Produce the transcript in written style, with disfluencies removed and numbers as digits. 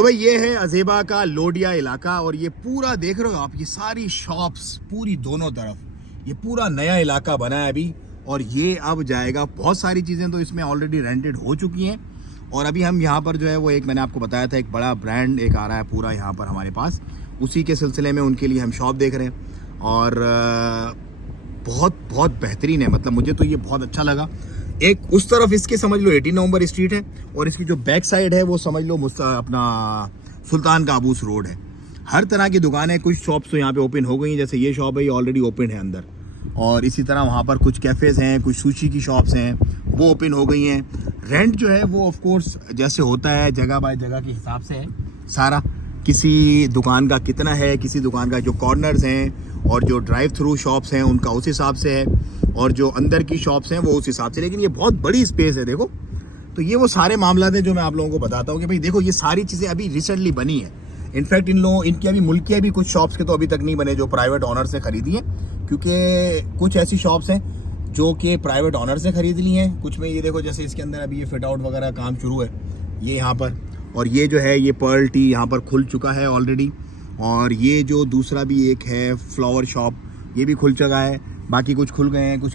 तो भाई ये है अजेबा का लोडिया इलाका और ये पूरा देख रहे हो आप, ये सारी शॉप्स पूरी दोनों तरफ, ये पूरा नया इलाका बना है अभी और ये अब जाएगा। बहुत सारी चीज़ें तो इसमें ऑलरेडी रेंटेड हो चुकी हैं और अभी हम यहाँ पर जो है वो एक मैंने आपको बताया था एक बड़ा ब्रांड एक आ रहा है पूरा यहाँ पर हमारे पास, उसी के सिलसिले में उनके लिए हम शॉप देख रहे हैं और बहुत बहुत बेहतरीन है। मतलब मुझे तो ये बहुत अच्छा लगा। एक उस तरफ इसके समझ लो 18 नवंबर स्ट्रीट है और इसकी जो बैक साइड है वो समझ लो अपना सुल्तान काबूस रोड है। हर तरह की दुकानें, कुछ शॉप्स तो यहाँ पे ओपन हो गई हैं, जैसे ये शॉप है ये ऑलरेडी ओपन है अंदर, और इसी तरह वहाँ पर कुछ कैफ़ेज़ हैं, कुछ सुशी की शॉप्स हैं वो ओपन हो गई हैं। रेंट जो है वो ऑफ कोर्स जैसे होता है जगह बाय जगह के हिसाब से है सारा, किसी दुकान का कितना है, किसी दुकान का जो कॉर्नर्स हैं और जो ड्राइव थ्रू शॉप्स हैं उनका उस हिसाब से है और जो अंदर की शॉप्स हैं वो उस हिसाब से। लेकिन ये बहुत बड़ी स्पेस है देखो। तो ये वो सारे मामला हैं जो मैं आप लोगों को बताता हूँ कि भाई देखो ये सारी चीज़ें अभी रिसेंटली बनी है। इनफैक्ट इनकी अभी मुल्क के भी कुछ शॉप्स के तो अभी तक नहीं बने जो प्राइवेट ऑनर से खरीदी हैं, क्योंकि कुछ ऐसी शॉप्स हैं जो कि प्राइवेट ऑनर से खरीद ली हैं। कुछ में ये देखो जैसे इसके अंदर अभी ये फिट आउट वगैरह काम शुरू है ये यहाँ पर, और ये जो है ये पर्ल टी यहाँ पर खुल चुका है ऑलरेडी, और ये जो दूसरा भी एक है फ्लावर शॉप ये भी खुल चुका है। बाकी कुछ खुल गए हैं कुछ